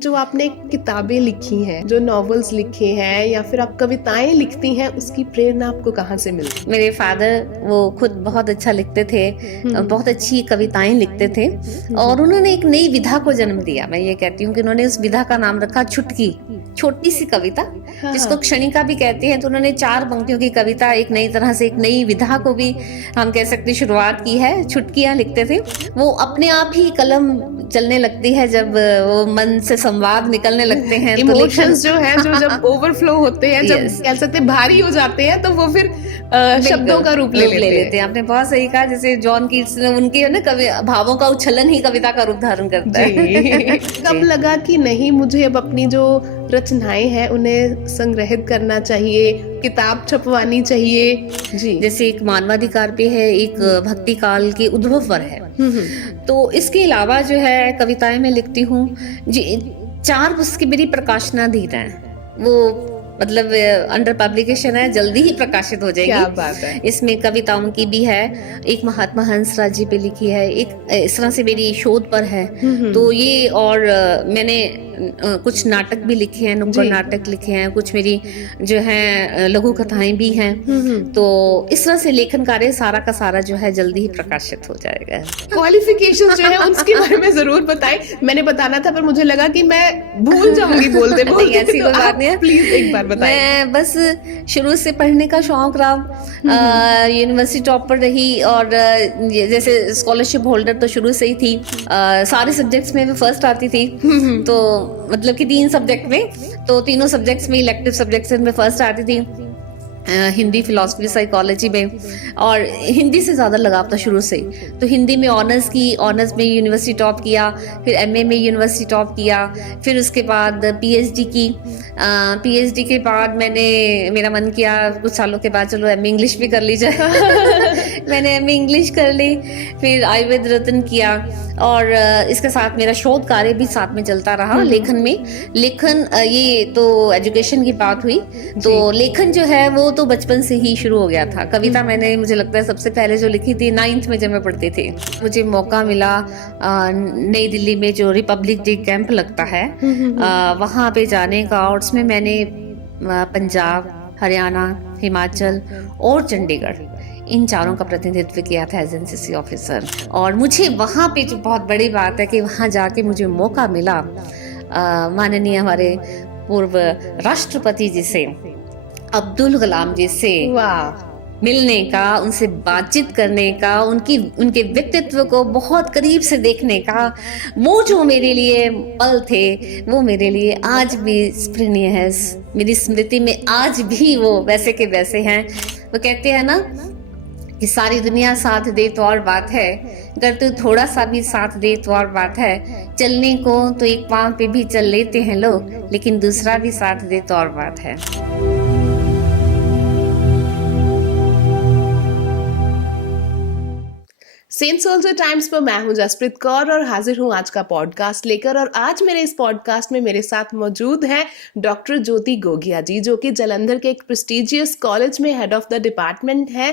जो आपने किताबें लिखी हैं, जो नॉवेल्स लिखे हैं या फिर आप कविताएं लिखती हैं, उसकी प्रेरणा आपको कहाँ से मिलती है? मेरे फादर वो खुद बहुत अच्छा लिखते थे, बहुत अच्छी कविताएं लिखते थे और उन्होंने एक नई विधा को जन्म दिया। मैं ये कहती हूँ कि उन्होंने उस विधा का नाम रखा चुटकी, छोटी सी कविता जिसको क्षणिका भी कहते हैं। तो उन्होंने 4 पंक्तियों की कविता एक नई तरह से, एक नई विधा को भी हम कह सकते शुरुआत की है। चुटकियां लिखते थे, वो अपने आप ही कलम चलने लगती है जब वो मन से संवाद निकलने लगते हैं। इमोशंस जो है, जो जब ओवरफ्लो होते हैं, जब कह सकते हैं भारी हो जाते हैं, तो वो फिर शब्दों का रूप ले लेते हैं। आपने बहुत सही कहा, जैसे जॉन कीट्स ने उनके ना कवि भावों का उछलन ही कविता का रूप धारण करता है। कब लगा कि नहीं, मुझे अब अपनी जो रचनाएं हैं उन्हें संग्रहित करना चाहिए, किताब छपवानी चाहिए? जी, जैसे एक मानवाधिकार पे है, एक भक्ति काल के उद्भव पर है। तो इसके अलावा जो है कविताएं मैं लिखती हूँ जी। 4 पुस्तकें मेरी प्रकाशनाधीन है, वो मतलब अंडर पब्लिकेशन है, जल्दी ही प्रकाशित हो जाएगी। क्या बात है। इसमें कविताओं की भी है, एक महात्मा हंसराज जी पे लिखी है, एक इस तरह से मेरी शोध पर है। तो ये, और मैंने कुछ नाटक भी लिखे हैं, नुक्कड़ नाटक लिखे हैं, कुछ मेरी जो है लघु कथाएं भी हैं। तो इस तरह से लेखन कार्य सारा का सारा जो है जल्दी ही प्रकाशित हो जाएगा। क्वालिफिकेशन जो है उसके बारे में जरूर बताएं। मैंने बताना था पर मुझे लगा कि मैं भूल जाऊंगी बोलते बोलते। ऐसी कोई बात नहीं है, प्लीज एक बार बताएं। मैं बस शुरू से पढ़ने का शौक रहा, यूनिवर्सिटी टॉपर रही और जैसे स्कॉलरशिप होल्डर तो शुरू से ही थी। सारे सब्जेक्ट्स में फर्स्ट आती थी। तो मतलब कि 3 सब्जेक्ट में, तो तीनों सब्जेक्ट्स में, इलेक्टिव सब्जेक्ट्स में फर्स्ट आती थी। हिंदी, फिलॉसफी, साइकोलॉजी में, और हिंदी से ज़्यादा लगाव था शुरू से। तो हिंदी में ऑनर्स की, ऑनर्स में यूनिवर्सिटी टॉप किया, फिर एमए में यूनिवर्सिटी टॉप किया, फिर उसके बाद पीएचडी की। पीएचडी के बाद मेरा मन किया कुछ सालों के बाद चलो एमए इंग्लिश भी कर ली जाए। मैंने एमए इंग्लिश कर ली, फिर आयुर्वेद रत्न किया, और इसके साथ मेरा शोध कार्य भी साथ में चलता रहा। लेखन ये तो एजुकेशन की बात हुई। तो लेखन जो है वो तो बचपन से ही शुरू हो गया था। कविता मैंने, मुझे लगता है सबसे पहले जो लिखी थी 9th में जब मैं पढ़ती थी। मुझे मौका मिला नई दिल्ली में जो रिपब्लिक डे कैंप लगता है वहां पे जाने का, और उसमें मैंने पंजाब, हरियाणा, हिमाचल और चंडीगढ़, इन 4 का प्रतिनिधित्व किया था एज एनसीसी ऑफिसर। और मुझे वहाँ पे जो बहुत बड़ी बात है कि वहाँ जाके मुझे मौका मिला माननीय हमारे पूर्व राष्ट्रपति जी से, अब्दुल कलाम जी से मिलने का, उनसे बातचीत करने का, उनके व्यक्तित्व को बहुत करीब से देखने का। वो जो मेरे लिए पल थे वो मेरे लिए आज भी स्मरणीय है। मेरी स्मृति में आज भी वो वैसे के वैसे हैं। वो कहते हैं ना कि सारी दुनिया साथ दे तो और बात है, अगर तू थोड़ा सा भी साथ दे तो और बात है। चलने को तो एक पांव पे भी चल लेते हैं लोग, लेकिन दूसरा भी साथ दे तो और बात है। सेंट सोल्जर टाइम्स पर मैं हूं जसप्रीत कौर और हाजिर हूं आज का पॉडकास्ट लेकर। और आज मेरे इस पॉडकास्ट में मेरे साथ मौजूद है डॉक्टर ज्योति गोगिया जी, जो कि जालंधर के एक प्रेस्टिजियस कॉलेज में हेड ऑफ द डिपार्टमेंट है।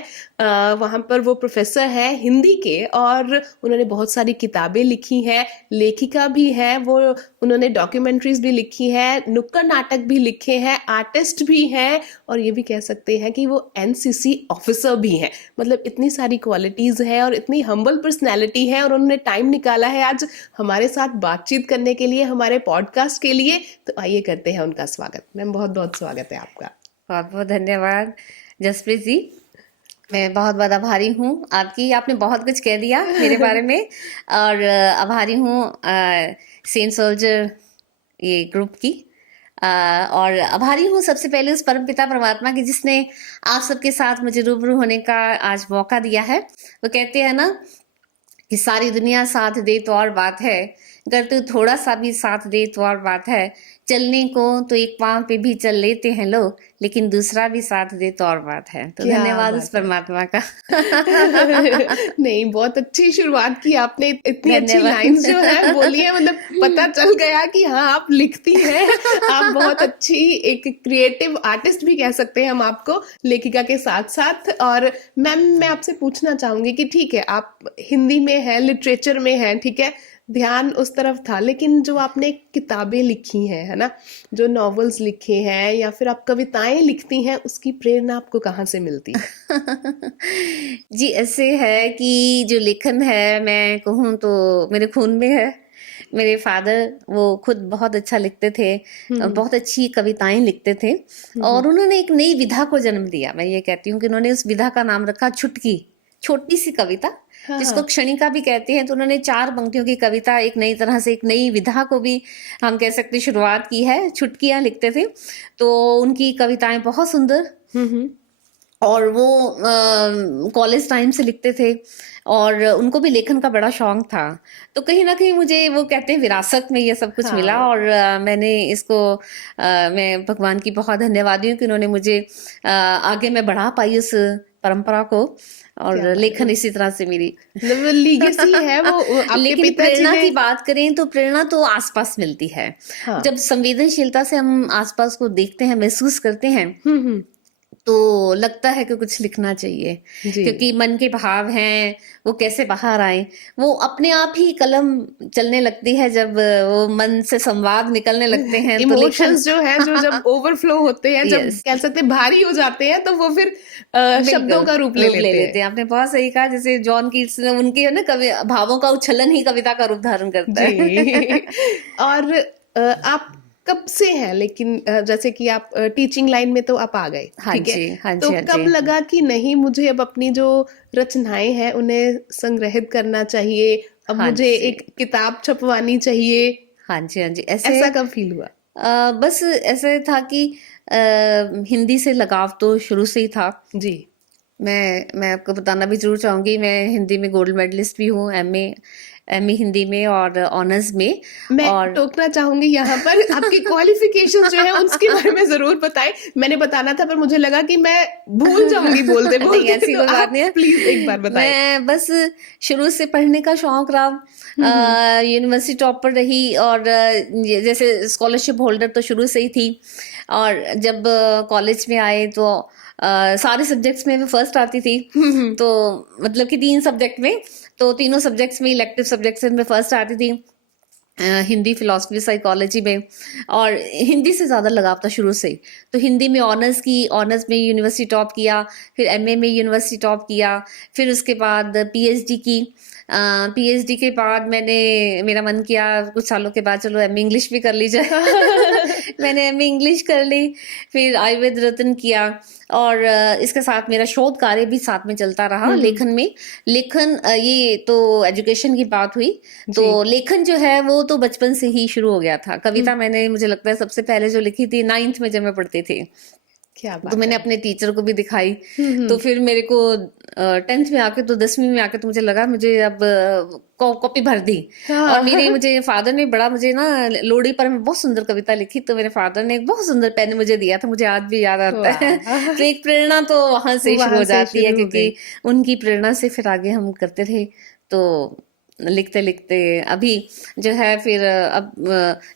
वहां पर वो प्रोफेसर है हिंदी के, और उन्होंने बहुत सारी किताबें लिखी हैं, लेखिका भी है वो। उन्होंने डॉक्यूमेंट्रीज भी लिखी है, नुक्कड़ नाटक भी लिखे हैं, आर्टिस्ट भी हैं, और ये भी कह सकते हैं कि वो एनसीसी ऑफिसर भी हैं। मतलब इतनी सारी क्वालिटीज है और इतनी हम्बल पर्सनैलिटी है, और उन्होंने टाइम निकाला है आज हमारे साथ बातचीत करने के लिए, हमारे पॉडकास्ट के लिए। तो आइए करते हैं उनका स्वागत। मैम, बहुत बहुत स्वागत है आपका। बहुत बहुत धन्यवाद जसप्रीत जी, मैं बहुत बहुत आभारी हूँ आपकी। आपने बहुत कुछ कह दिया मेरे बारे में, और आभारी हूँ सेंट सोल्जर ये ग्रुप की, और आभारी हूँ सबसे पहले उस परमपिता परमात्मा की जिसने आप सबके साथ मुझे रूबरू होने का आज मौका दिया है। वो कहते हैं ना कि सारी दुनिया साथ दे तो और बात है, अगर तू थोड़ा सा भी साथ दे तो और बात है। चलने को तो एक पांव पे भी चल लेते हैं लोग, लेकिन दूसरा भी साथ दे तो और बात है। तो धन्यवाद उस परमात्मा का। नहीं, बहुत अच्छी शुरुआत की आपने, इतनी अच्छी लाइंस जो है बोली है, मतलब पता चल गया कि हाँ आप लिखती हैं। आप बहुत अच्छी एक क्रिएटिव आर्टिस्ट भी कह सकते हैं हम आपको, लेखिका के साथ साथ। और मैम, मैं आपसे पूछना चाहूंगी कि ठीक है, आप हिंदी में हैं, लिटरेचर में हैं, ठीक है, ध्यान उस तरफ था, लेकिन जो आपने किताबें लिखी हैं, है ना, जो नॉवेल्स लिखे हैं या फिर आप कविताएं लिखती हैं, उसकी प्रेरणा आपको कहाँ से मिलती है? जी, ऐसे है कि जो लेखन है मैं कहूँ तो मेरे खून में है। मेरे फादर वो खुद बहुत अच्छा लिखते थे और बहुत अच्छी कविताएं लिखते थे और उन्होंने एक नई विधा को जन्म दिया। मैं ये कहती हूँ कि उन्होंने उस विधा का नाम रखा छुटकी, छोटी सी कविता, हाँ, जिसको हाँ। क्षणिका भी कहते हैं। तो उन्होंने 4 पंक्तियों की कविता एक नई तरह से, एक नई विधा को भी हम कह सकते हैं, शुरुआत की है। छुटकियाँ लिखते थे, तो उनकी कविताएं बहुत सुंदर, हम्म। और वो कॉलेज टाइम से लिखते थे और उनको भी लेखन का बड़ा शौक था। तो कहीं ना कहीं मुझे, वो कहते हैं, विरासत में ये सब कुछ मिला हाँ। और मैंने इसको मैं भगवान की बहुत धन्यवादी हूँ कि उन्होंने मुझे आगे मैं बढ़ा पाई उस परंपरा को, और क्या बात है। लेखन इसी तरह से मेरी। मतलब लीगेसी है वो आपके लेकिन पिताजी प्रेरणा ने। की बात करें तो प्रेरणा तो आसपास मिलती है। हाँ। जब संवेदनशीलता से हम आसपास को देखते हैं, महसूस करते हैं, हम्म। तो लगता है कि कुछ लिखना चाहिए, जी। क्योंकि मन के भाव हैं वो कैसे बाहर आए। वो अपने आप ही कलम चलने लगती है जब वो मन से संवाद निकलने लगते हैं, तो लेखन। इमोशंस जो है, जो जब ओवरफ्लो होते हैं, जब यस, कह सकते हैं भारी हो जाते हैं, तो वो फिर शब्दों बिल्कुल का रूप ले लेते हैं। आपने बहुत सही कहा। जैसे जॉन कीट्स ने, उनके है ना, कवि भावों का उच्छलन ही कविता का रूप धारण करता जी। है। और आप कब से हैं, लेकिन जैसे कि आप टीचिंग लाइन में तो आप आ गए, हाँ ठीक है, जी, हाँ तो जी, हाँ कब जी। लगा कि नहीं, मुझे अब अपनी जो रचनाएं हैं उन्हें संग्रहित करना चाहिए, अब हाँ मुझे जी, एक किताब छपवानी चाहिए? हाँ जी, हाँ जी। ऐसे ऐसा कब फील हुआ? बस ऐसे था कि हिंदी से लगाव तो शुरू से ही था। जी। मैं आपको बताना भी ज़रूर चाहूँगी, मैं हिंदी में गोल्ड मेडलिस्ट भी हूँ, एमए हिंदी में और ऑनर्स में। मैं और टोकना चाहूंगी यहाँ पर, आपकी क्वालिफिकेशंस जो है उसके बारे में जरूर बताएं। मैंने बताना था पर मुझे लगा कि मैं भूल जाऊंगी बोलते नहीं, बोलते, ऐसी तो कोई बात आप नहीं है। प्लीज एक बार बताएं। मैं बस शुरू से पढ़ने का शौक रहा। यूनिवर्सिटी टॉपर रही और जैसे स्कॉलरशिप होल्डर तो शुरू से ही थी। और जब कॉलेज में आए तो सारे सब्जेक्ट्स में मैं फर्स्ट आती थी। तो मतलब कि 3 सब्जेक्ट में, तो तीनों सब्जेक्ट्स में, इलेक्टिव सब्जेक्ट्स में फर्स्ट आती थी। हिंदी, फिलॉसफी, साइकोलॉजी में, और हिंदी से ज़्यादा लगाव था शुरू से ही। तो हिंदी में ऑनर्स की, ऑनर्स में यूनिवर्सिटी टॉप किया, फिर एमए में यूनिवर्सिटी टॉप किया, फिर उसके बाद पीएचडी की। पीएचडी के बाद मेरा मन किया कुछ सालों के बाद, चलो एमए इंग्लिश भी कर ली जाए। मैंने एमए इंग्लिश कर ली, फिर आयुर्वेद रत्न किया, और इसके साथ मेरा शोध कार्य भी साथ में चलता रहा लेखन में। ये तो एजुकेशन की बात हुई। तो जी। लेखन जो है वो तो बचपन से ही शुरू हो गया था। कविता मैंने, मुझे लगता है, सबसे पहले जो लिखी थी 9th में जब मैं पढ़ती थी, क्या तो बात मैंने है। अपने टीचर को भी दिखाई। तो हम्म। फिर मेरे को 10th में आके, तो 10वीं में आके, तो मुझे लगा मुझे अब कॉपी भर दी। और हाँ। मुझे फादर ने बड़ा, मुझे ना लोहड़ी पर मैं बहुत सुंदर कविता लिखी, तो मेरे फादर ने एक बहुत सुंदर पेन मुझे दिया था, मुझे आज भी याद आता है। वाह। तो एक प्रेरणा तो वहां से ही शुरू वहां हो से जाती है, शुरू हो क्योंकि गई। उनकी प्रेरणा से फिर आगे हम करते थे। तो लिखते लिखते अभी जो है, फिर अब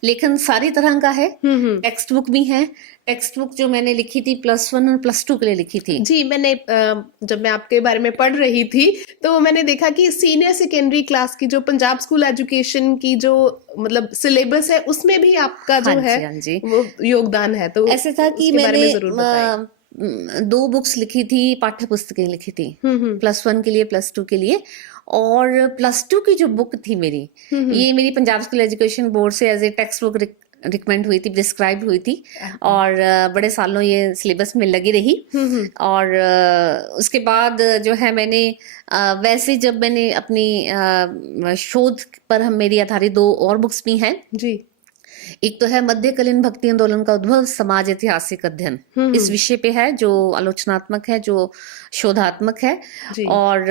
लेखन सारी तरह का है। टेक्स्ट बुक भी है। टेक्स्ट बुक जो मैंने लिखी थी +1 और +2 के लिए लिखी थी। जी, मैंने जब मैं आपके बारे में पढ़ रही थी, तो मैंने देखा कि सीनियर सेकेंडरी क्लास की जो पंजाब स्कूल एजुकेशन की जो मतलब सिलेबस है, उसमें भी आपका हाँ जो है जी, हाँ जी। वो योगदान है, तो ऐसे था कि उसके बारे मैंने में जरूर बताएं। 2 बुक्स लिखी थी, पाठ्य पुस्तकें लिखी थी, +1 के लिए, +2 के लिए। और +2 की जो बुक थी मेरी, ये मेरी पंजाब स्कूल एजुकेशन बोर्ड से as a text book recommend हुई थी, प्रिस्क्राइब हुई थी, और बड़े सालों ये सिलेबस में लगी रही। और उसके बाद जो है, मैंने वैसे जब मैंने अपनी शोध पर हम मेरी आधारित 2 और बुक्स भी हैं। जी। एक तो है मध्यकालीन भक्ति आंदोलन का उद्भव, समाज ऐतिहासिक अध्ययन, इस विषय पे है, जो आलोचनात्मक है, जो शोधात्मक है। जी। और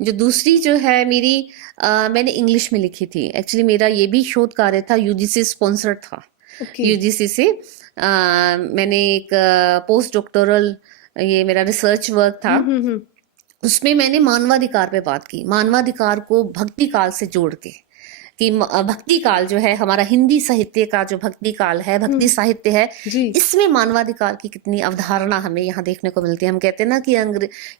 जो दूसरी जो है मेरी, मैंने इंग्लिश में लिखी थी। एक्चुअली मेरा ये भी शोध कार्य था, यूजीसी स्पॉन्सर्ड था। ओके। यूजीसी से मैंने एक पोस्ट डॉक्टोरल, ये मेरा रिसर्च वर्क था। उसमें मैंने मानवाधिकार पे बात की, मानवाधिकार को भक्ति काल से जोड़ के। कि भक्ति काल जो है हमारा हिंदी साहित्य का जो भक्ति काल है, भक्ति साहित्य है, जी। इसमें मानवाधिकार की कितनी अवधारणा हमें यहाँ देखने को मिलती है। हम कहते हैं ना कि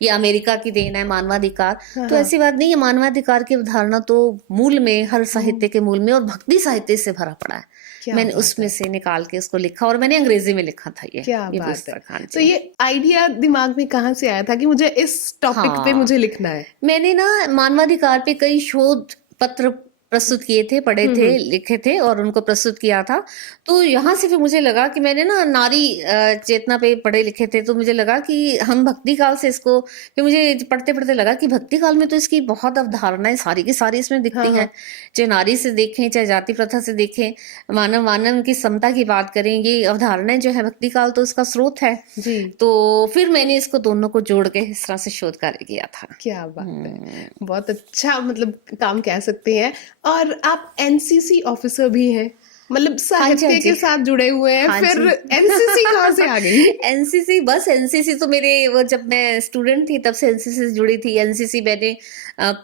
ये अमेरिका की देन है मानवाधिकार, तो ऐसी बात नहीं है। मानवाधिकार की अवधारणा तो मूल में, हर साहित्य के मूल में और भक्ति साहित्य से भरा पड़ा है। मैंने उसमें से निकाल के उसको लिखा और मैंने अंग्रेजी में लिखा था ये बात है। हाँ तो ये आइडिया दिमाग में कहाँ से आया था कि मुझे इस टॉपिक पे मुझे लिखना है? मैंने ना मानवाधिकार पे कई शोध पत्र प्रस्तुत किए थे, पढ़े थे, लिखे थे और उनको प्रस्तुत किया था। तो यहाँ से फिर मुझे लगा कि मैंने ना नारी चेतना पे पढ़े लिखे थे, तो मुझे लगा कि हम भक्ति काल से इसको, फिर मुझे पढ़ते पढ़ते लगा कि भक्ति काल में तो इसकी बहुत अवधारणाएं सारी की सारी इसमें दिखती हैं। चाहे नारी से देखें, चाहे जाति प्रथा से देखें, मानव की समता की बात करें, ये अवधारणाएं जो है भक्ति काल तो इसका स्रोत है जी। तो फिर मैंने इसको दोनों को जोड़ के इस तरह से शोध कार्य किया था। क्या बात है, बहुत अच्छा मतलब काम कह सकते हैं। और आप एनसीसी ऑफिसर भी हैं, मतलब साहित्य के साथ जुड़े हुए हैं। फिर एनसीसी कहाँ से आ गई? एनसीसी तो मेरे वो जब मैं स्टूडेंट थी तब से एनसीसी से जुड़ी थी। एनसीसी मैंने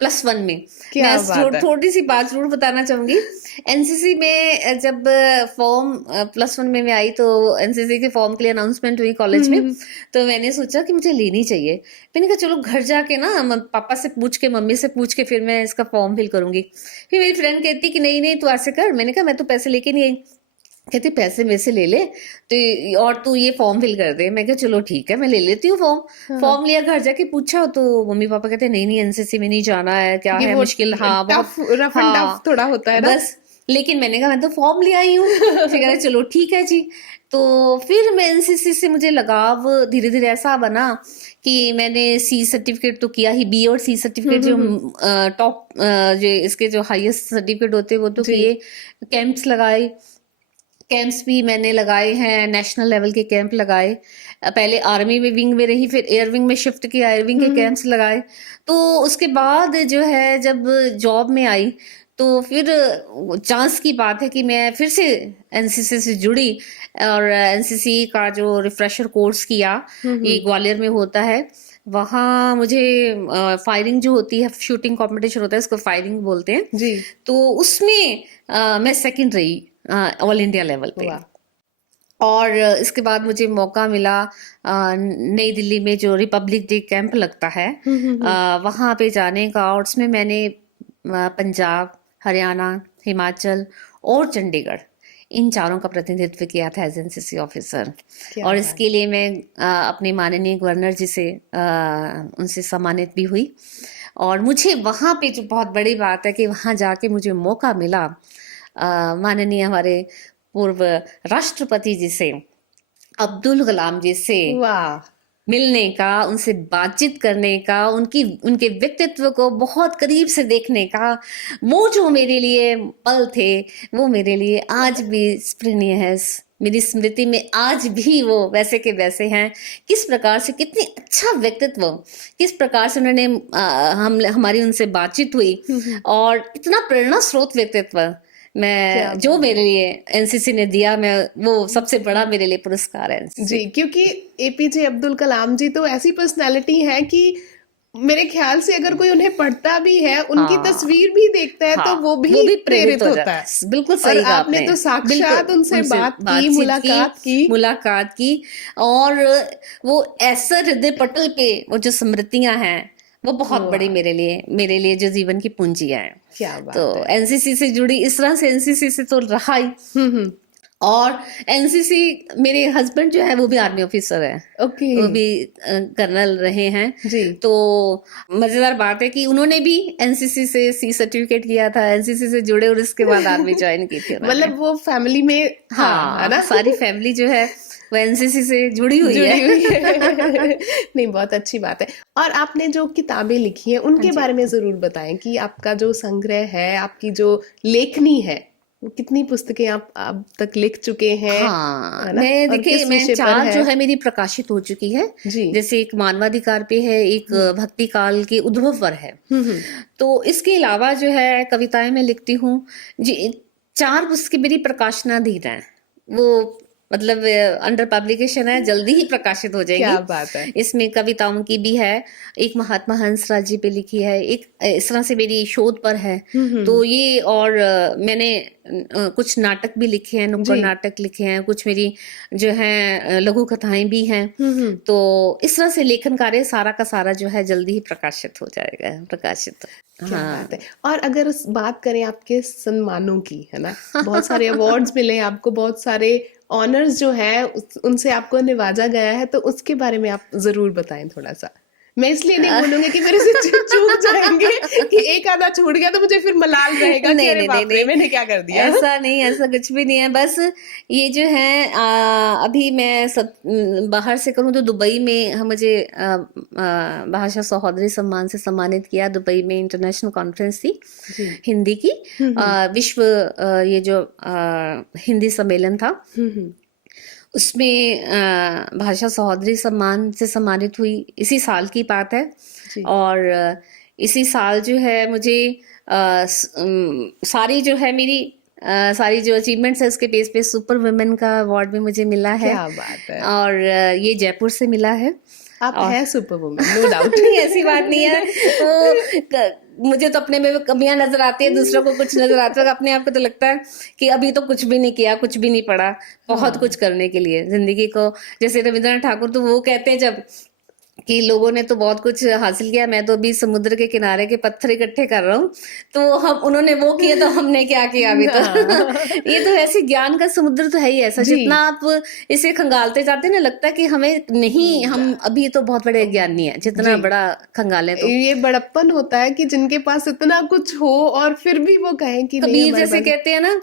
+1 में, मैं थोड़ी सी बात जरूर बताना चाहूंगी। एनसीसी में जब फॉर्म +1 में मैं आई तो एनसीसी के फॉर्म के लिए अनाउंसमेंट हुई कॉलेज में, तो मैंने सोचा कि मुझे लेनी चाहिए। मैंने कहा चलो घर जाके ना पापा से पूछ के, मम्मी से पूछ के फिर मैं इसका फॉर्म फिल करूंगी। फिर मेरी फ्रेंड कहती कि नहीं तू ऐसे कर। मैंने कहा मैं तो पैसे लेके नहीं आई। कहते पैसे मेरे से ले ले तो और तू ये फॉर्म फिल कर दे। मैं कहा चलो ठीक है, मैं ले लेती हूँ फॉर्म। फॉर्म लिया, घर जाके पूछा तो मम्मी पापा कहते नहीं एनसीसी में नहीं जाना है, क्या है मुश्किल, हाँ बहुत रफ एंड टफ थोड़ा होता है ना बस। लेकिन मैंने कहा मैं तो फॉर्म ले आई हूँ। फिर कहते चलो ठीक है जी। तो फिर मैं एनसीसी से मुझे लगाव धीरे धीरे ऐसा बना कि मैंने सी सर्टिफिकेट तो किया ही, बी और सी सर्टिफिकेट जो टॉप जो इसके जो हाईएस्ट सर्टिफिकेट होते हैं वो तो किए। कैंप्स लगाए, कैंप्स भी मैंने लगाए हैं, नेशनल लेवल के कैंप लगाए। पहले आर्मी में विंग में रही, फिर एयर विंग में शिफ्ट किया, एयर विंग के कैंप्स लगाए। तो उसके बाद जो है जब जॉब में आई तो फिर चांस की बात है कि मैं फिर से एनसीसी से जुड़ी और एनसीसी का जो रिफ्रेशर कोर्स किया, ये ग्वालियर में होता है। वहाँ मुझे फायरिंग जो होती है, शूटिंग कंपटीशन होता है, इसको फायरिंग बोलते हैं जी। तो उसमें मैं सेकंड रही ऑल इंडिया लेवल पे। और इसके बाद मुझे मौका मिला नई दिल्ली में जो रिपब्लिक डे कैंप लगता है वहाँ पे जाने का, और उसमें मैंने पंजाब, हरियाणा, हिमाचल और चंडीगढ़ इन चारों का प्रतिनिधित्व किया था एज एनसीसी ऑफिसर। और इसके लिए मैं अपने माननीय गवर्नर जी से उनसे सम्मानित भी हुई। और मुझे वहाँ पे जो बहुत बड़ी बात है कि वहाँ जाके मुझे मौका मिला माननीय हमारे पूर्व राष्ट्रपति जी से, अब्दुल कलाम जी से मिलने का, उनसे बातचीत करने का, उनके व्यक्तित्व को बहुत करीब से देखने का, वो जो मेरे लिए पल थे वो मेरे लिए आज भी स्मरणीय है। मेरी स्मृति में आज भी वो वैसे के वैसे हैं। किस प्रकार से, कितनी अच्छा व्यक्तित्व, किस प्रकार से उन्होंने हमारी उनसे बातचीत हुई और इतना प्रेरणा स्रोत व्यक्तित्व मैं जो मेरे लिए एनसीसी ने दिया, मैं वो सबसे बड़ा मेरे लिए पुरस्कार है जी। क्योंकि एपीजे अब्दुल कलाम जी तो ऐसी पर्सनालिटी है कि मेरे ख्याल से अगर कोई उन्हें पढ़ता भी है, उनकी तस्वीर भी देखता है तो वो भी प्रेरित होता है। बिल्कुल सही। और आपने तो साक्षात उनसे बात की, मुलाकात की और वो ऐसा हृदय पटल पे वो जो स्मृतियां हैं वो बहुत बड़ी मेरे लिए जो जीवन की पूंजियां हैं। क्या बात तो एनसीसी से जुड़ी इस तरह से, एनसीसी से तो रहा ही। और एनसीसी, मेरे हस्बैंड जो है वो भी आर्मी ऑफिसर है, वो भी कर्नल रहे हैं जी। तो मजेदार बात है कि उन्होंने भी एनसीसी से सी सर्टिफिकेट किया था, एनसीसी से जुड़े और इसके बाद आर्मी ज्वाइन की थी। मतलब वो फैमिली में हाँ ना, सारी फैमिली जो है वो एनसीसी से जुड़ी हुई है। नहीं, बहुत अच्छी बात है। और आपने जो किताबें लिखी हैं उनके बारे में जरूर बताएं कि आपका जो संग्रह है, आपकी जो लेखनी है, कितनी पुस्तकें आप अब तक लिख चुके हैं? हाँ, मैं 4 जो है मेरी प्रकाशित हो चुकी है जी। जैसे एक मानवाधिकार पे है, एक भक्ति काल के उद्भव पर है। तो इसके अलावा जो है कविताएं मैं लिखती हूँ जी। 4 पुस्तकें मेरी प्रकाशनाधीन है। वो मतलब अंडर पब्लिकेशन है, जल्दी ही प्रकाशित हो क्या जाएगी। बात है। इसमें कविताओं की भी है, एक महात्मा हंसराज जी पे लिखी है, एक इस तरह से मेरी शोध पर है। तो ये और मैंने कुछ नाटक भी लिखे हैं, नुक्कड़ जी। नाटक लिखे हैं, कुछ मेरी जो है लघु कथाएं भी हैं। तो इस तरह से लेखन कार्य सारा का सारा जो है जल्दी ही प्रकाशित हो जाएगा, प्रकाशित। क्या हाँ। बात है। और अगर बात करें आपके सम्मानों की, है ना, बहुत सारे अवार्ड्स मिले हैं आपको, बहुत सारे ऑनर्स जो है उनसे आपको निवाजा गया है, तो उसके बारे में आप जरूर बताएं थोड़ा सा। मैं इसलिए नहीं बोलूंगी कि मेरे से चूक जाएंगे कि एक आधा छूट गया तो मुझे फिर मलाल रहेगा कि नहीं अरे नहीं बाप नहीं रे नहीं, मैंने क्या कर दिया। ऐसा नहीं, ऐसा कुछ भी नहीं है। बस ये जो है अभी मैं सब बाहर से करूँ तो दुबई में मुझे भाषा सहोदरी सम्मान से सम्मानित किया। दुबई में इंटरनेशनल कॉन्फ्रेंस थी जी। हिंदी की, विश्व ये जो हिंदी सम्मेलन था, उसमें भाषा सहोदरी सम्मान से सम्मानित हुई। इसी साल की बात है। जी। और इसी साल जो है मुझे सारी जो है मेरी सारी जो अचीवमेंट्स है उसके बेस पे सुपर वुमेन का अवार्ड भी मुझे मिला है। क्या बात है। और ये जयपुर से मिला है। आप और है सुपर वुमन, नो डाउट। नहीं, ऐसी बात नहीं है। मुझे तो अपने में कमियां नजर आती है, दूसरों को कुछ नजर आता है, अपने आप को तो लगता है कि अभी तो कुछ भी नहीं किया, कुछ भी नहीं पढ़ा। बहुत कुछ करने के लिए जिंदगी को, जैसे रविंद्रनाथ ठाकुर तो वो कहते हैं जब कि लोगों ने तो बहुत कुछ हासिल किया, मैं तो अभी समुद्र के किनारे के पत्थर इकट्ठे कर रहा हूँ। तो हम, उन्होंने वो किए तो हमने क्या किया अभी तो। ये तो ऐसे ज्ञान का समुद्र तो है ही ऐसा, जी। जितना आप इसे खंगालते जाते हैं ना, लगता है कि हमें नहीं, हम अभी तो बहुत बड़े ज्ञानी है, जितना जी। बड़ा खंगालें तो। ये बड़प्पन होता है कि जिनके पास इतना कुछ हो और फिर भी वो कहें कि नहीं कबीर हमारे जैसे पास। कहते हैं ना,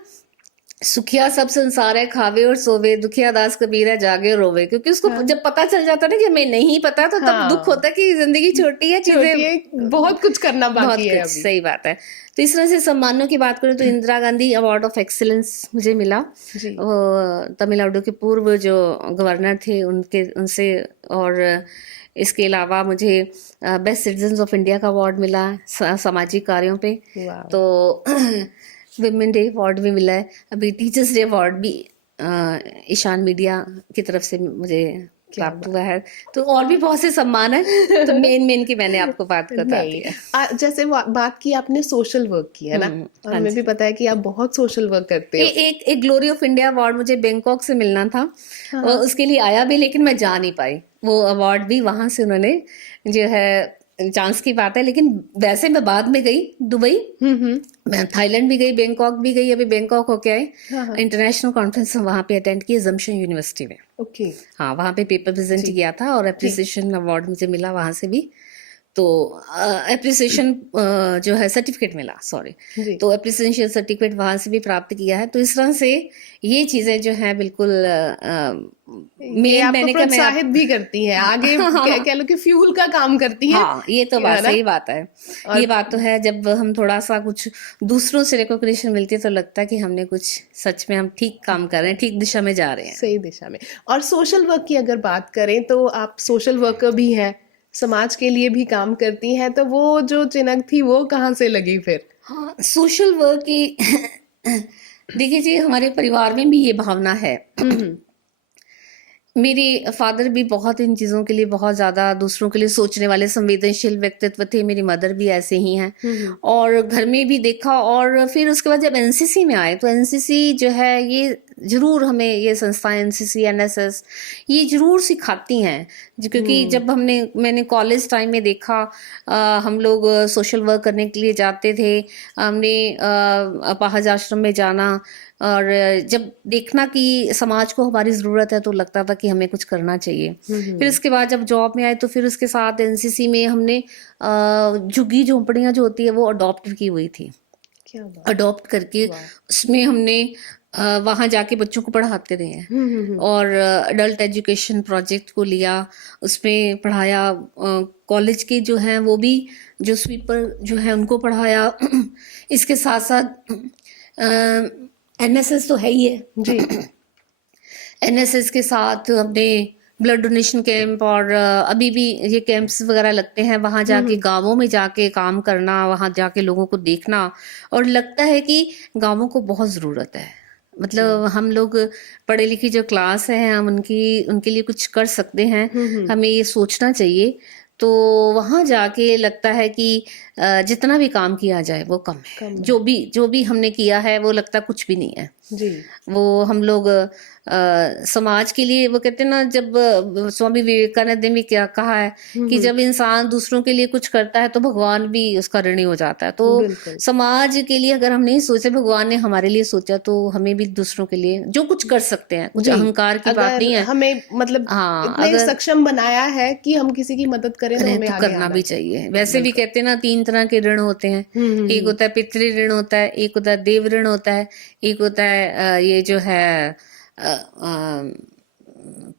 सुखिया सब संसार है, खावे और सोवे, दुखिया दास कबीर है, जागे और रोवे। क्योंकि उसको जब पता चल जाता है ना कि हमें नहीं पता, तो तब दुख होता है कि जिंदगी छोटी है, छोटी चीजें है, बहुत कुछ करना बहुत बाकी है कुछ। अभी। सही बात है। तो इस तरह से सम्मानों की बात करें तो Indira Gandhi award of excellence मुझे मिला। जी। वो तमिलनाडु के पूर्व जो गवर्नर थे उनके, उनसे। और इसके अलावा मुझे बेस्ट सिटीजन ऑफ इंडिया का अवार्ड मिला सामाजिक कार्यों पे। वाह। तो विमेन डे अवार्ड भी मिला है। अभी टीचर्स डे अवार्ड भी ईशान मीडिया की तरफ से मुझे प्राप्त हुआ है। तो और भी बहुत से सम्मान है, तो मेन की मैंने आपको बात बता दी है। जैसे बात की आपने सोशल वर्क की, है ना, और हमें भी पता है कि आप बहुत सोशल वर्क करते हो। एक ग्लोरी ऑफ इंडिया अवार्ड मुझे बैंकॉक से मिलना था। और उसके लिए आया भी, लेकिन मैं जा नहीं पाई। वो अवार्ड भी वहां से उन्होंने जो है, चांस की बात है, लेकिन वैसे मैं बाद में गई दुबई, मैं थाईलैंड भी गई, बैंकॉक भी गई, अभी बैंकॉक होके आई। इंटरनेशनल कॉन्फ्रेंस वहां पे अटेंड की जमशन यूनिवर्सिटी में। ओके। हाँ, वहां पे पेपर प्रेजेंट किया था और एप्रिसिएशन अवार्ड मुझे मिला वहां से भी। तो एप्रिसिएशन जो है सर्टिफिकेट मिला, सॉरी। तो एप्रिसिएशन सर्टिफिकेट वहां से भी प्राप्त किया है। तो इस तरह से ये चीजें जो है बिल्कुल मैंने प्रोत्साहित भी करती है आगे। कह लो कि फ्यूल का काम करती है। हाँ, ये तो बात सही बात है। ये बात तो है, जब हम थोड़ा सा कुछ दूसरों से रिकॉग्निशन मिलती है तो लगता है कि हमने कुछ सच में हम ठीक काम कर रहे हैं, ठीक दिशा में जा रहे हैं। सही दिशा में। और सोशल वर्क की अगर बात करें तो आप सोशल वर्कर भी हैं, समाज के लिए भी काम करती हैं, तो वो जो चिनक थी वो कहाँ से लगी फिर? हाँ, सोशल वर्क की देखिए जी, हमारे परिवार में भी ये भावना है। मेरे फादर भी बहुत इन चीज़ों के लिए बहुत ज़्यादा दूसरों के लिए सोचने वाले संवेदनशील व्यक्तित्व थे। मेरी मदर भी ऐसे ही हैं। और घर में भी देखा। और फिर उसके बाद जब एनसीसी में आए तो एनसीसी जो है ये जरूर हमें, ये संस्थाएं एनसीसी एनएसएस ये जरूर सिखाती हैं। क्योंकि जब मैंने कॉलेज टाइम में देखा, हम लोग सोशल वर्क करने के लिए जाते थे। हमने अपाहज आश्रम में जाना, और जब देखना कि समाज को हमारी ज़रूरत है तो लगता था कि हमें कुछ करना चाहिए। फिर उसके बाद जब जॉब में आए तो फिर उसके साथ एनसीसी में हमने झुग्गी झोंपड़ियाँ जो होती है वो अडॉप्ट की हुई थी। अडॉप्ट करके उसमें हमने वहाँ जाके बच्चों को पढ़ाते रहे हैं। और अडल्ट एजुकेशन प्रोजेक्ट को लिया, उसमें पढ़ाया। कॉलेज के जो हैं वो भी, जो स्वीपर जो है उनको पढ़ाया। इसके साथ साथ एनएसएस तो है ही है जी। एनएसएस के साथ हमने ब्लड डोनेशन कैंप, और अभी भी ये कैंप्स वगैरह लगते हैं, वहाँ जाके गांवों में जाके काम करना, वहाँ जाके लोगों को देखना। और लगता है कि गांवों को बहुत ज़रूरत है, मतलब हम लोग पढ़े लिखी जो क्लास है हम उनके लिए कुछ कर सकते हैं, हमें ये सोचना चाहिए। तो वहां जाके लगता है कि जितना भी काम किया जाए वो कम है। जो भी हमने किया है वो लगता कुछ भी नहीं है जी। वो हम लोग समाज के लिए, वो कहते हैं ना, जब स्वामी विवेकानंद ने भी क्या कहा है कि जब इंसान दूसरों के लिए कुछ करता है तो भगवान भी उसका ऋणी हो जाता है। तो बिल्कुल। समाज के लिए अगर हम नहीं सोचे, भगवान ने हमारे लिए सोचा, तो हमें भी दूसरों के लिए जो कुछ कर सकते हैं, कुछ जी, अहंकार की बात अगर नहीं है। हमें मतलब हाँ, इतने अगर सक्षम बनाया है कि हम किसी की मदद करें तो हमें तो आगे करना आना भी चाहिए। वैसे भी कहते हैं ना, 3 तरह के ऋण होते हैं। एक होता है पितृ ऋण होता है, एक होता है देव ऋण होता है, एक होता है ये जो है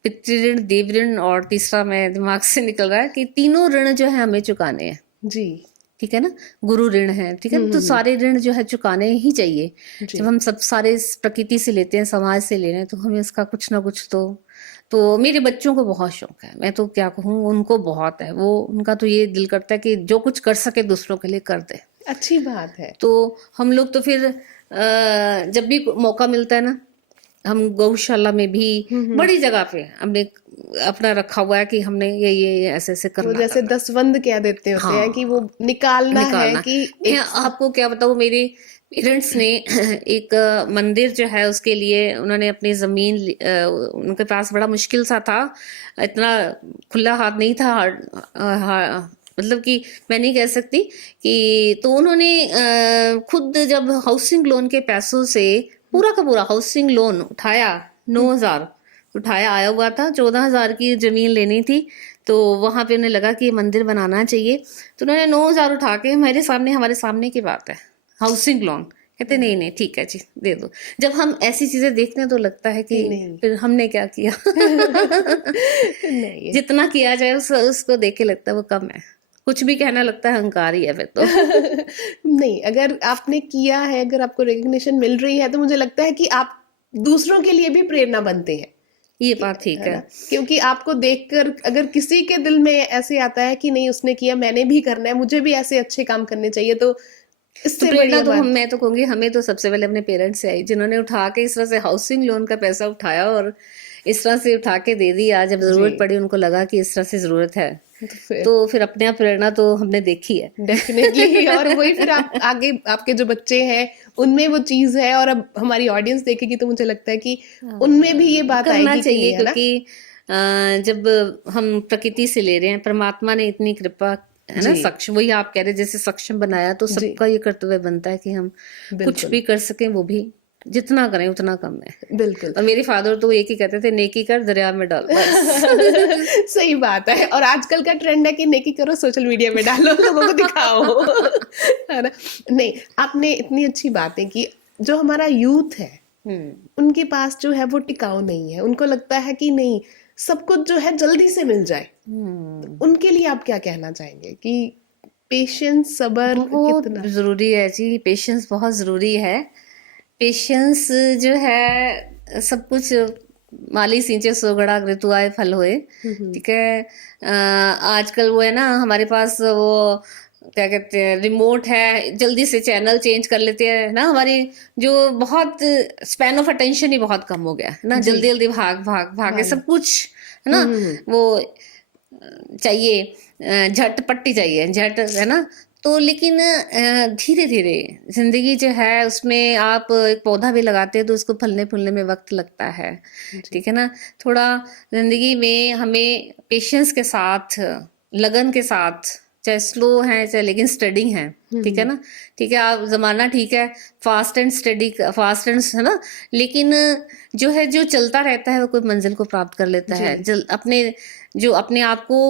पितृ ऋण, देव ऋण, और तीसरा मैं दिमाग से निकल रहा है कि तीनों ऋण जो है हमें चुकाने हैं। जी। ठीक है ना, गुरु ऋण है, ठीक है। तो सारे ऋण जो है चुकाने ही चाहिए। जब हम सब सारे प्रकृति से लेते हैं, समाज से ले रहे हैं, तो हमें इसका कुछ ना कुछ तो मेरे बच्चों को बहुत शौक है, मैं तो क्या कहूँ, उनको बहुत है। वो उनका तो ये दिल करता है कि जो कुछ कर सके दूसरों के लिए कर दे। अच्छी बात है। तो हम लोग तो फिर जब भी मौका मिलता है ना, हम गौशाला में भी बड़ी जगह पे हमने अपना रखा हुआ है कि हमने ये ऐसे ऐसे वो करना जैसे करना। दसवंध कह देते होते हैं कि वो निकालना है कि मैं आपको क्या बताऊँ, मेरे पेरेंट्स ने एक मंदिर जो है उसके लिए उन्होंने अपनी जमीन उनके पास बड़ा मुश्किल सा था, इतना खुला हाथ नहीं था, मतलब कि मैं नहीं कह सकती कि, तो उन्होंने खुद जब हाउसिंग लोन के पैसों से पूरा का पूरा हाउसिंग लोन उठाया, 9,000 उठाया, आया हुआ था, 14,000 की जमीन लेनी थी। तो वहां पे उन्हें लगा कि ये मंदिर बनाना चाहिए, तो उन्होंने 9,000 उठा के हमारे सामने की बात है, हाउसिंग लोन। कहते नहीं नहीं ठीक है जी दे दो। जब हम ऐसी चीजें देखते हैं तो लगता है कि नहीं। फिर हमने क्या किया। नहीं। जितना किया जाए उसको देख के लगता है वो कम है, कुछ भी कहना लगता है अहंकार ही है फिर तो। नहीं, अगर आपने किया है, अगर आपको रिकग्निशन मिल रही है, तो मुझे लगता है कि आप दूसरों के लिए भी प्रेरणा बनते हैं। ये बात ठीक है, क्योंकि आपको देखकर अगर किसी के दिल में ऐसे आता है कि नहीं उसने किया, मैंने भी करना है, मुझे भी ऐसे अच्छे काम करने चाहिए, तो इससे प्रेरणा तो बात। मैं तो कहूंगी हमें तो सबसे पहले अपने पेरेंट्स से आई, जिन्होंने उठा के इस तरह से हाउसिंग लोन का पैसा उठाया और इस तरह से उठा के दे दिया। जब जरूरत पड़ी उनको लगा कि इस तरह से जरूरत है, तो फिर अपने आप प्रेरणा तो हमने देखी है डेफिनेटली। और वही फिर आप आगे आपके जो बच्चे हैं उनमें वो चीज है, और अब हमारी ऑडियंस देखेगी तो मुझे लगता है कि उनमें भी ये बात करना आएगी चाहिए, कि क्योंकि जब हम प्रकृति से ले रहे हैं, परमात्मा ने इतनी कृपा है ना, सक्षम, वही आप कह रहे जैसे सक्षम बनाया, तो सबका ये कर्तव्य बनता है कि हम कुछ भी कर सकें, वो भी जितना करें उतना कम है। बिल्कुल। और मेरे फादर तो एक ही कहते थे, नेकी कर दरिया में डाल, बस। सही बात है। और आजकल का ट्रेंड है कि नेकी करो, सोशल मीडिया में डालो, लोगों को दिखाओ, है ना। नहीं, आपने इतनी अच्छी बातें की। जो हमारा यूथ है उनके पास जो है वो टिकाऊ नहीं है, उनको लगता है कि नहीं सब कुछ जो है जल्दी से मिल जाए। तो उनके लिए आप क्या कहना चाहेंगे कि पेशेंस, सब्र कितना जरूरी है जी? पेशेंस बहुत जरूरी है। पेशेंस जो है, सब कुछ माली सींचे सो घड़ा ऋतु आए फल होए, ठीक है। आजकल वो है ना, हमारे पास वो क्या कहते हैं, रिमोट है, जल्दी से चैनल चेंज कर लेते हैं ना। हमारी जो बहुत स्पैन ऑफ अटेंशन ही बहुत कम हो गया है ना, जल्दी जल्दी भाग भाग भाग के सब कुछ है ना, वो चाहिए, झटपट्टी चाहिए, झट है ना। तो लेकिन धीरे धीरे जिंदगी जो है उसमें आप एक पौधा भी लगाते हैं तो उसको फलने फूलने में वक्त लगता है, ठीक है ना। थोड़ा जिंदगी में हमें पेशेंस के साथ, लगन के साथ, चाहे स्लो है चाहे लेकिन स्टडी है, ठीक है ना। ठीक है, आप जमाना ठीक है, fast and study, fast and है ना, लेकिन जो है जो चलता रहता है वो कोई मंजिल को प्राप्त कर लेता है। अपने आप को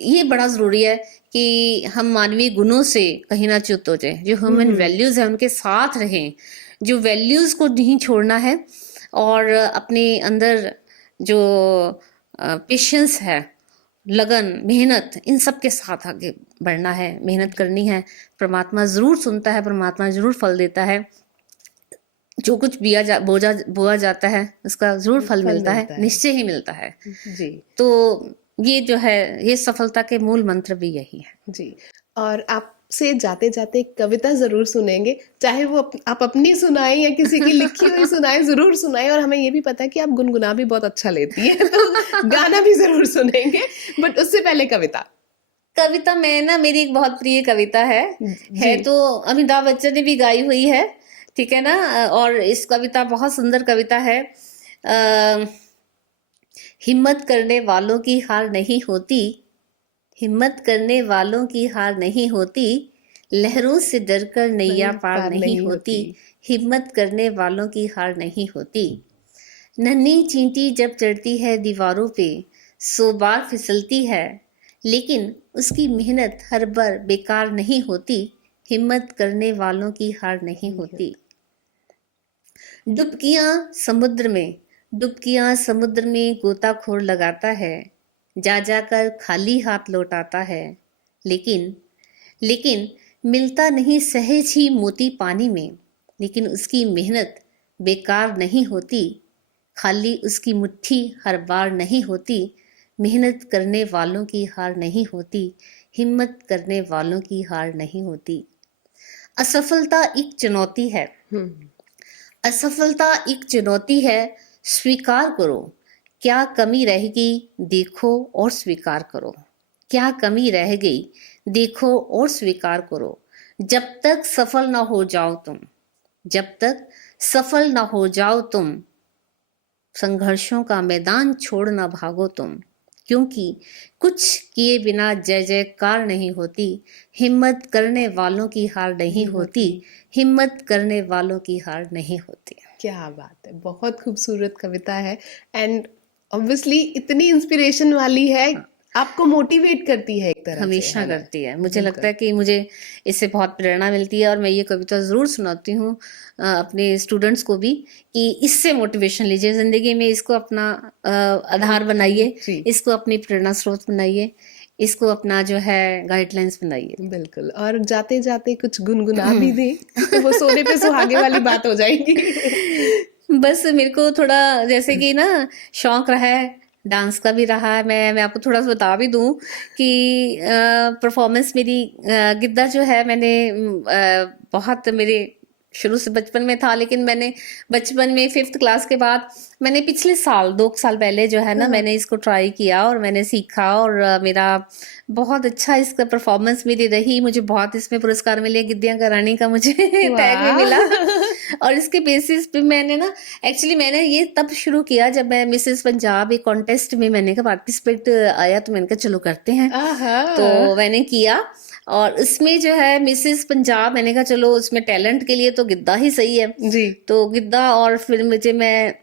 ये बड़ा जरूरी है कि हम मानवीय गुणों से कहीं ना च्युत हो जाए, जो ह्यूमन वैल्यूज है उनके साथ रहें, जो वैल्यूज को नहीं छोड़ना है, और अपने अंदर जो पेशेंस है, लगन, मेहनत, इन सब के साथ आगे बढ़ना है, मेहनत करनी है। परमात्मा जरूर सुनता है, परमात्मा जरूर फल देता है। जो कुछ बोया जाता है उसका जरूर फल मिलता है, निश्चय ही मिलता है जी। तो ये जो है, ये सफलता के मूल मंत्र भी यही है जी। और आप आपसे जाते जाते एक कविता जरूर सुनेंगे, चाहे वो आप अपनी सुनाएं या किसी की लिखी हुई सुनाएं, जरूर सुनाएं। और हमें ये भी पता है कि आप गुनगुना भी बहुत अच्छा लेती है, तो गाना भी जरूर सुनेंगे, बट उससे पहले कविता। कविता मैं ना, मेरी एक बहुत प्रिय कविता है तो अमिताभ बच्चन ने भी गाई हुई है, ठीक है ना। और इस कविता बहुत सुंदर कविता है। हिम्मत करने वालों की हार नहीं होती, हिम्मत करने वालों की हार नहीं होती, लहरों से डरकर नैया पार नहीं होती, हिम्मत करने वालों की हार नहीं होती। नन्ही चींटी जब चढ़ती है दीवारों पे 100 बार फिसलती है, लेकिन उसकी मेहनत हर बार बेकार नहीं होती, हिम्मत करने वालों की हार नहीं होती। डुबकियां समुद्र में, डुबकियां समुद्र में गोताखोर लगाता है, जा जाकर खाली हाथ लौटाता है, लेकिन लेकिन मिलता नहीं सहज ही मोती पानी में, लेकिन उसकी मेहनत बेकार नहीं होती, खाली उसकी मुट्ठी हर बार नहीं होती, मेहनत करने वालों की हार नहीं होती, हिम्मत करने वालों की हार नहीं होती। असफलता एक चुनौती है, असफलता एक चुनौती है, स्वीकार करो, क्या कमी रहेगी देखो और स्वीकार करो, क्या कमी रह गई देखो और स्वीकार करो। जब तक सफल ना हो जाओ तुम, जब तक सफल ना हो जाओ तुम, संघर्षों का मैदान छोड़ ना भागो तुम, क्योंकि कुछ किए बिना जय जयकार नहीं होती, हिम्मत करने वालों की हार नहीं होती, हिम्मत करने वालों की हार नहीं होती। क्या बात है, बहुत खूबसूरत कविता है एंड ऑब्वियसली इतनी इंस्पिरेशन वाली है, आपको मोटिवेट करती है एक तरह से, हमेशा है ना? करती है। मुझे लगता है कि मुझे इससे बहुत प्रेरणा मिलती है और मैं ये कविता ज़रूर सुनाती हूँ अपने स्टूडेंट्स को भी, कि इससे मोटिवेशन लीजिए ज़िंदगी में, इसको अपना आधार बनाइए, इसको अपनी प्रेरणा स्रोत बनाइए, इसको अपना जो है गाइडलाइंस बनाइए। बिल्कुल, और जाते जाते कुछ गुनगुना भी दें तो वो सोने पे सुहागे वाली बात हो जाएगी। बस मेरे को थोड़ा जैसे कि ना शौक रहा है, डांस का भी रहा है। मैं आपको थोड़ा सा बता भी दूं कि परफॉर्मेंस मेरी गिद्दा जो है, मैंने बहुत मेरे शुरू से बचपन में था, लेकिन मैंने बचपन में 5th क्लास के बाद मैंने पिछले साल 2 साल पहले जो है ना, मैंने इसको ट्राई किया और मैंने सीखा, और मेरा बहुत अच्छा इसका परफॉर्मेंस मेरी रही। मुझे बहुत इसमें पुरस्कार मिले, गिद्दियां कराने का मुझे टैग भी मिला। और इसके बेसिस पे मैंने ना, एक्चुअली मैंने ये तब शुरू किया जब मैं मिसेस पंजाब एक कॉन्टेस्ट में मैंने कहा पार्टिसिपेट आया, तो मैंने कहा चलो करते हैं, तो मैंने किया। और उसमें जो है मिसेस पंजाब, मैंने कहा चलो उसमें टैलेंट के लिए तो गिद्दा ही सही है जी, तो गिद्दा। और फिर मैं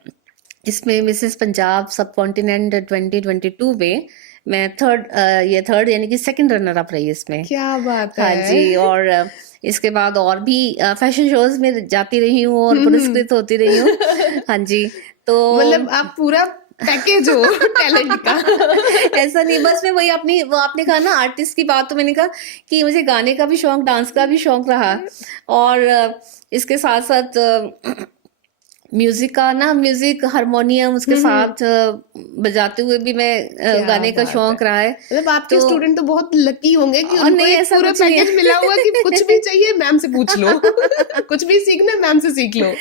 इसमें मिसेस पंजाब सब कॉन्टिनेंट 2022 में मैं थर्ड यानी कि 2nd रनर अप रही इसमें। क्या बात है। हाँ जी। और इसके बाद और भी फैशन शोज में जाती रही हूँ और पुरस्कृत होती रही हूँ। हाँ जी, तो मतलब आप पूरा पैकेज हो टैलेंट का। ऐसा नहीं, बस मैं वही अपनी, वो आपने कहा ना आर्टिस्ट की बात, तो मैंने कहा कि मुझे गाने का भी शौक, डांस का भी शौक रहा, और इसके साथ साथ म्यूजिक का ना, म्यूजिक हारमोनियम उसके साथ बजाते हुए भी मैं गाने का शौक रहा है। मतलब आपके स्टूडेंट तो बहुत लकी होंगे कि उनको एक पूरा पैकेज मिला हुआ कि कुछ भी चाहिए मैम से पूछ लो, कुछ भी सीखना मैम से सीख लो।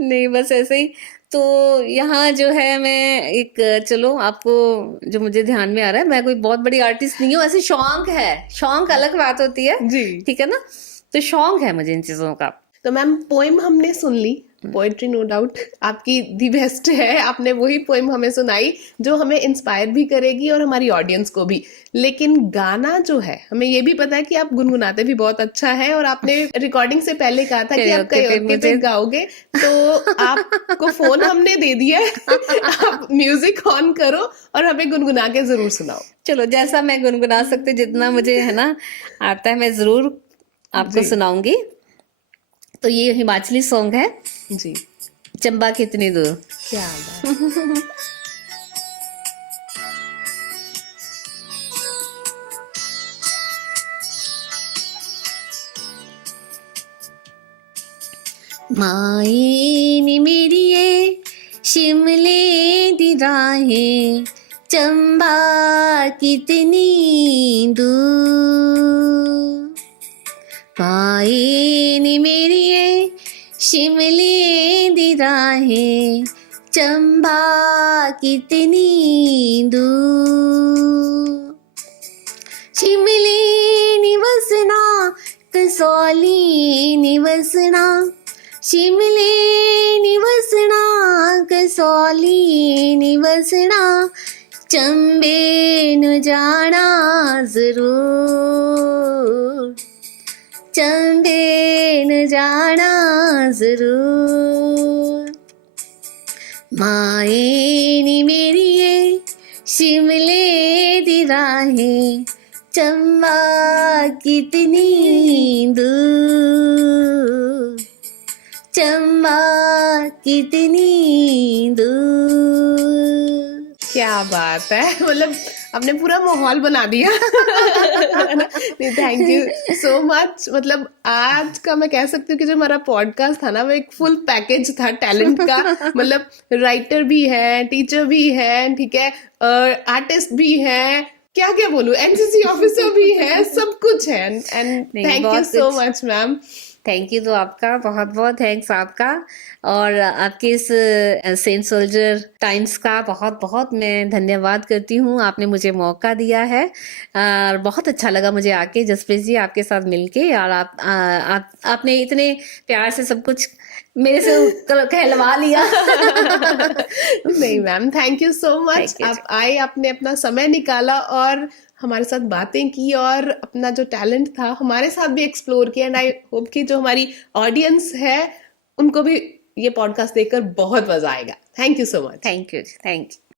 नहीं, बस ऐसे ही। तो यहाँ जो है मैं एक, चलो आपको जो मुझे ध्यान में आ रहा है, मैं कोई बहुत बड़ी आर्टिस्ट नहीं हूँ, ऐसे शौक है, शौक अलग बात होती है जी, ठीक है ना, तो शौक है मुझे इन चीजों का। तो मैम पोएम हमने सुन ली, पोएट्री नो डाउट आपकी दी बेस्ट है, आपने वही पोएम हमें सुनाई जो हमें इंस्पायर भी करेगी और हमारी ऑडियंस को भी। लेकिन गाना जो है, हमें ये भी पता है कि आप गुनगुनाते भी बहुत अच्छा है, और आपने रिकॉर्डिंग से पहले कहा था कि आप करियोके पे गाओगे, तो आपको फोन हमने दे दिया है, आप म्यूजिक ऑन करो और हमें गुनगुना के जरूर सुनाओ। चलो, जैसा मैं गुनगुना सकती, जितना मुझे है ना आता है, मैं जरूर आपको सुनाऊंगी। तो ये हिमाचली सॉन्ग है जी, चंबा कितनी दूर। क्या बात। माए नी मेरिए शिमले दी राहें, चंबा कितनी दूर, शिमले दी राहें चंबा कितनी दूर, शिमले निवसना कसौली निवसना, शिमले निवसना कसौली निवसना, चंबे नु जाना जरूर, चंबे नु जाना जरूर। माए नी मेरिए शिमले दी राहें चंबा कितनी दूर, चंबा कितनी दूर। क्या बात है, मतलब आपने पूरा माहौल बना दिया। Thank you so much. मतलब आज का मैं कह सकती हूँ कि जो हमारा पॉडकास्ट था ना, वो एक फुल पैकेज था टैलेंट का। मतलब राइटर भी है, टीचर भी है, ठीक है, आर्टिस्ट भी है, क्या क्या बोलूं, एनसीसी ऑफिसर भी है, सब कुछ है। And thank you so much ma'am. Thank you, तो आपका बहुत बहुत थैंक्स आपका, और आपके इस सेंट सोल्जर टाइम्स का बहुत बहुत मैं धन्यवाद करती हूँ। आपने मुझे मौका दिया है और बहुत अच्छा लगा मुझे आके जसप्रीत जी आपके साथ मिलके, और आपने इतने प्यार से सब कुछ मेरे से कहलवा लिया। नहीं ma'am, thank you so much. आप आए, आपने अपना समय निकाला और हमारे साथ बातें की और अपना जो टैलेंट था हमारे साथ भी एक्सप्लोर किया। एंड आई होप कि जो हमारी ऑडियंस है उनको भी ये पॉडकास्ट देखकर बहुत मजा आएगा। Thank you so much. Thank you, thank you.